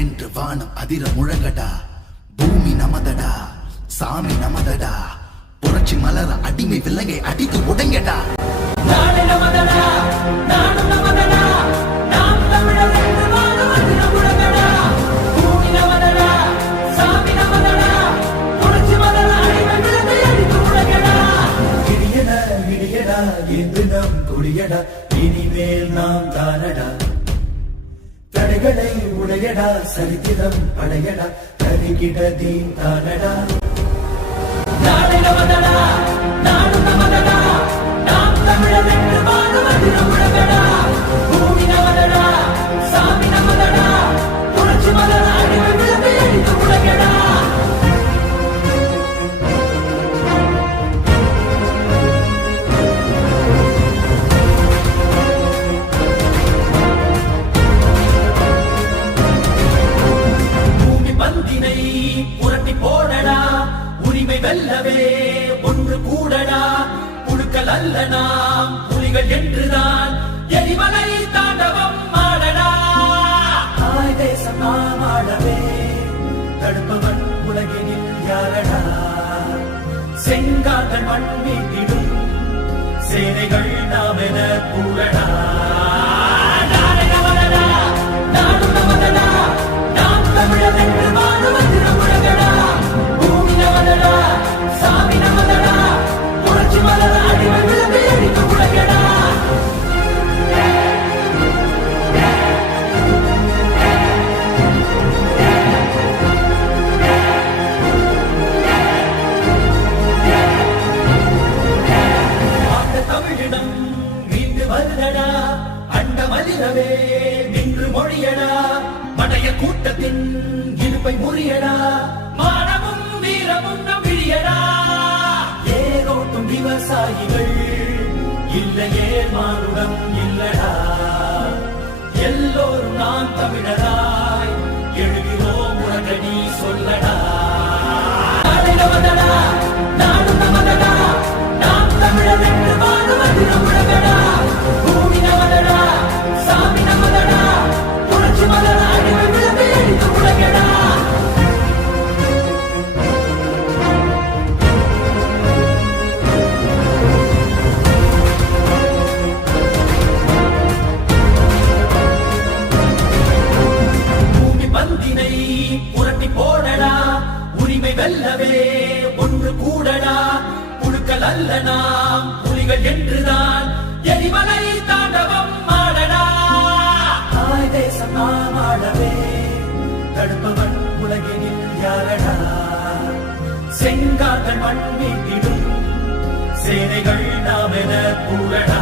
என்று வானம் அதிர முழங்கடா. பூமி நமதடா, சாமி நமதடா, புரட்சி மலர அடிமை விலங்கை அடித்து உடைங்கடா. நாடு நமதடா, நாடு நமதடா, நாம் தமிழர் என்று வானம் அதிர முழங்கடா. பூமி நமதடா, சாமி நமதடா, புரட்சி மலர அடிமை விலங்கை அடித்து உடைங்கடா. இடியடா இடியடா என்று நம் கொடியடா, இனிமேல் நாம் தானடா. தடைகளை உடையடா, சரித்திரம் படையடா, கருகிட தீன் தானடா. நாடு நமதடா, நாடு நமதடா, நாம் தமிழர் என்று வானம் அதிர முழங்கடா. பூமி நமதடா, சாமி நமதடா, புரட்சி மலர அடிமை விலங்கை அடித்து உடைங்கடா. பந்தினை புரட்டி போடடா, உரிமை வெல்லவே ஒன்று கூடடா. புழுக்கள் அல்ல நாம் புலிகள் என்றுதான் எரிமலை தாண்டவம் ஆடடா. தாய் தேசம் நாம் ஆடவே தடுப்பவன் உலகினில் யாரடா. செங்கார்கள் மண் மீட்டிடும் சேனைகள் நாம் என கூடடா. நாடு நமதடா, நாடு நமதடா, நாம் தமிழர் என்று வானம் அதிர முழங்கடா. பூமி நமதடா, சாமி நமதடா, புரட்சி மலர அடிமை விலங்கை அடித்து உடைங்கடா. தமிழிடம் மீண்டு வருதடா, அண்டமதிரவே நின்று மொழியடா. படைய கூட்டத்தின் இருப்பை முறியடா, மானமும் வீரமும் நம் விழியடா. ஏரோட்டும் விவசாயிகள் இல்லையே மானுடம் இல்லடா. எல்லோரும் நாம் தமிழராய் எழுகிறோம் உனக்கு நீ சொல்லடா. நாடு நமதடா, நாடு நமதடா, நாம் தமிழர் என்று வானம் அதிர முழங்கடா. பூமி நமதடா, சாமி நமதடா, புரட்சி மலர அடிமை விலங்கை அடித்து உடைங்கடா. பூமி பந்தினை புரட்டி போடடா, உரிமை வெல்லவே ஒன்று கூடடா. புழுக்கள் அல்ல நாம் புலிகள் என்றுதான் எரிமலை தாண்டவம் ஆடடா. தாய் தேசம் நாம் ஆடவே தடுப்பவன் உலகினில் யாரடா. செங்கார்கள் மண் மீட்டிடும் சேனைகள் நாம் என கூடடா.